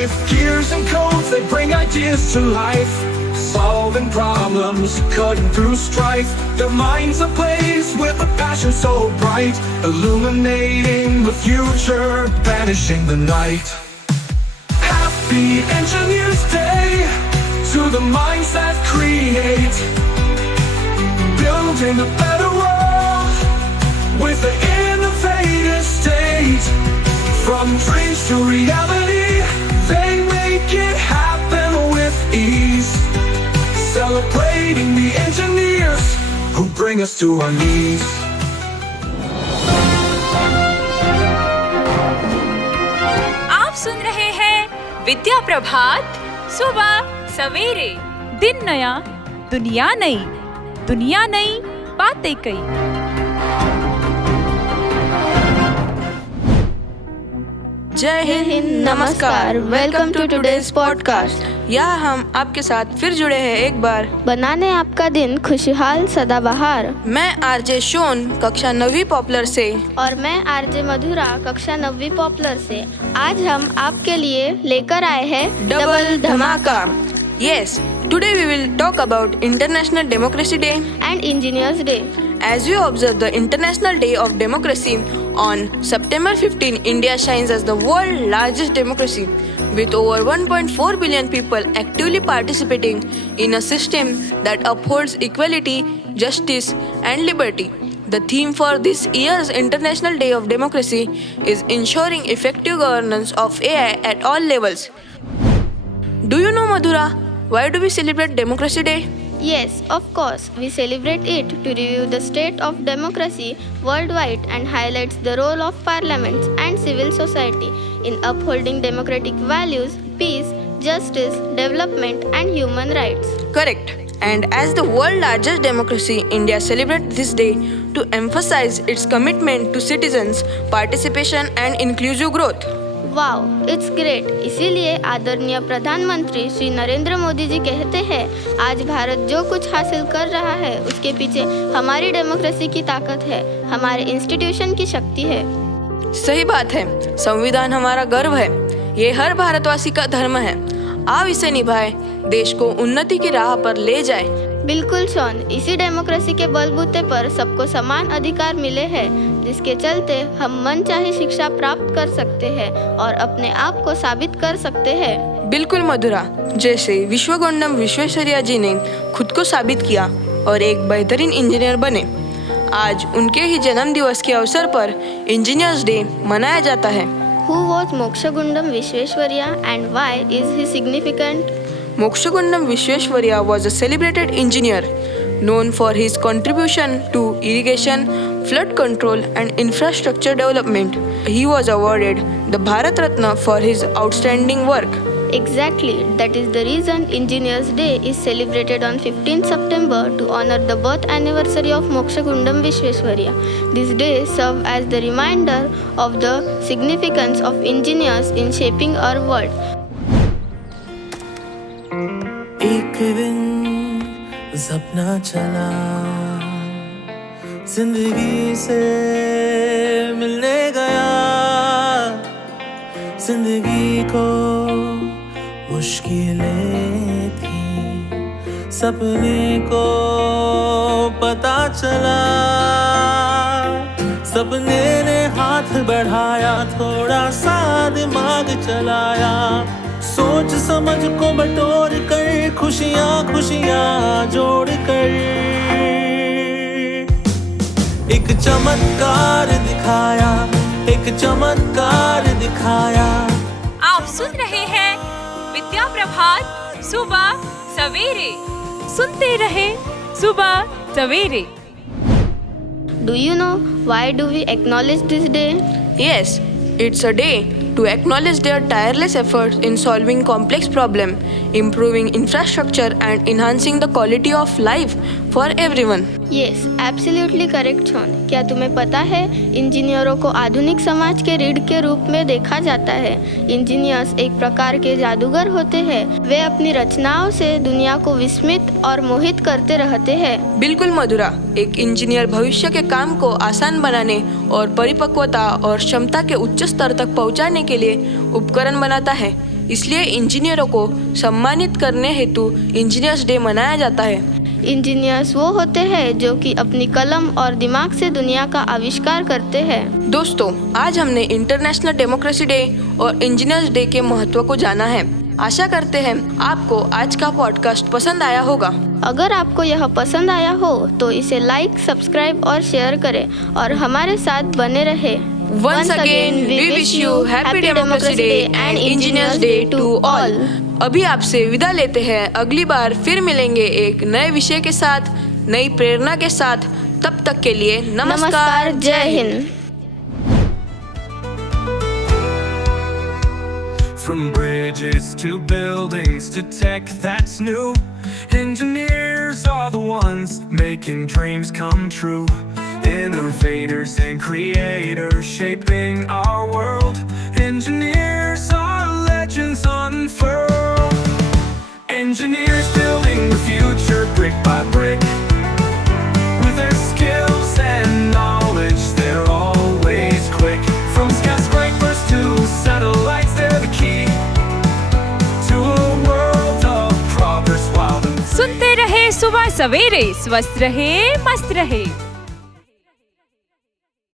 With gears and codes, they bring ideas to life, solving problems, cutting through strife. Their minds ablaze with a passion so bright, illuminating the future, banishing the night. Happy Engineers Day to the minds that create, building a better world with the innovative state. From dreams to reality, they make it happen with ease, celebrating the engineers who bring us to our knees. आप सुन रहे हैं विद्या प्रभात सुबह सवेरे। दिन नया दुनिया नई, दुनिया नई बातें कई। जय हिंद, नमस्कार, वेलकम टू टुडेज पॉडकास्ट। यहाँ हम आपके साथ फिर जुड़े हैं एक बार, बनाने आपका दिन खुशहाल सदाबहार। मैं आरजे शोन कक्षा 9वीं पॉपुलर से और मैं आरजे मधुरा कक्षा 9वीं पॉपुलर से। आज हम आपके लिए लेकर आए हैं डबल धमाका। Yes, today we will talk about International Democracy Day and Engineers Day. As we observe the International Day of Democracy on September 15, India shines as the world's largest democracy, with over 1.4 billion people actively participating in a system that upholds equality, justice, and liberty. The theme for this year's International Day of Democracy is ensuring effective governance of AI at all levels. Do you know, Madhura, why do we celebrate Democracy Day? Yes, of course, we celebrate it to review the state of democracy worldwide and highlights the role of parliaments and civil society in upholding democratic values, peace, justice, development, and human rights. Correct. And as the world's largest democracy, India celebrates this day to emphasize its commitment to citizens' participation and inclusive growth. Wow, it's great. इसीलिए आदरणीय प्रधानमंत्री श्री नरेंद्र मोदी जी कहते हैं, आज भारत जो कुछ हासिल कर रहा है उसके पीछे हमारी डेमोक्रेसी की ताकत है, हमारे इंस्टीट्यूशन की शक्ति है। सही बात है, संविधान हमारा गर्व है, ये हर भारतवासी का धर्म है। आओ इसे निभाए, देश को उन्नति की राह पर ले जाए। बिल्कुल शॉन, इसी डेमोक्रेसी के बलबूते पर सबको समान अधिकार मिले हैं, जिसके चलते हम मनचाही शिक्षा प्राप्त कर सकते हैं और अपने आप को साबित कर सकते हैं। बिल्कुल मधुरा, जैसे विश्वगुंडम विश्वेश्वरैया जी ने खुद को साबित किया और एक बेहतरीन इंजीनियर बने। आज उनके ही जन्म दिवस के अवसर पर इंजीनियर्स डे मनाया जाता है। Who was Mokshagundam Vishveshwarya and why is he significant? Mokshagundam Vishveshwarya was a celebrated engineer known for his contribution to irrigation, flood control, and infrastructure development. He was awarded the Bharat Ratna for his outstanding work. Exactly, that is the reason Engineers Day is celebrated on 15th September to honor the birth anniversary of Mokshagundam Vishveshwarya. This day serves as the reminder of the significance of engineers in shaping our world. एक दिन सपना चला, जिंदगी से मिलने गया, जिंदगी को मुश्किलें थी, सपने को पता चला, सपने ने हाथ बढ़ाया, थोड़ा सा दिमाग चलाया, सोच समझ को बटोर कर, खुशियाँ खुशियाँ जोड़ कर, एक चमत्कार दिखाया, एक चमत्कार दिखाया। आप सुन रहे हैं विद्या प्रभात सुबह सवेरे। सुनते रहे सुबह सवेरे। Do you know why do we acknowledge this day? Yes, it's a day to acknowledge their tireless efforts in solving complex problems, improving infrastructure, and enhancing the quality of life for everyone. Yes, absolutely correct, Sean. क्या तुम्हें पता है, इंजीनियरों को आधुनिक समाज के रीढ़ के रूप में देखा जाता है। इंजीनियर्स एक प्रकार के जादूगर होते हैं। वे अपनी रचनाओं से दुनिया को विस्मित और मोहित करते रहते हैं। बिल्कुल मधुरा, एक इंजीनियर भविष्य के काम को आसान बनाने और परिपक्वता और क्षमता के उच्च स्तर तक पहुंचाने के लिए उपकरण बनाता है। इसलिए इंजीनियरों को सम्मानित करने हेतु इंजीनियर्स डे मनाया जाता है। इंजीनियर्स वो होते हैं जो कि अपनी कलम और दिमाग से दुनिया का आविष्कार करते हैं। दोस्तों, आज हमने इंटरनेशनल डेमोक्रेसी डे और इंजीनियर्स डे के महत्व को जाना है। आशा करते हैं आपको आज का पॉडकास्ट पसंद आया होगा। अगर आपको यह पसंद आया हो तो इसे लाइक, सब्सक्राइब और शेयर करें और हमारे साथ बने रहे। Once again, we wish you Happy Democracy Day and Engineers Day to all. अभी आपसे विदा लेते हैं। अगली बार फिर मिलेंगे एक नए विषय के साथ, नई प्रेरणा के साथ। तब तक के लिए नमस्कार, जय Hind. From bridges to buildings to tech that's new, engineers are the ones making dreams come true. Innovators and creators shaping our world. Engineers are legends unfurled. Engineers building the future brick by brick. With their skills and knowledge, they're always quick. From skyscrapers to satellites, they're the key to a world of progress. While the सुनते रहे सुबह सवेरे, स्वस्थ रहे, मस्त रहे।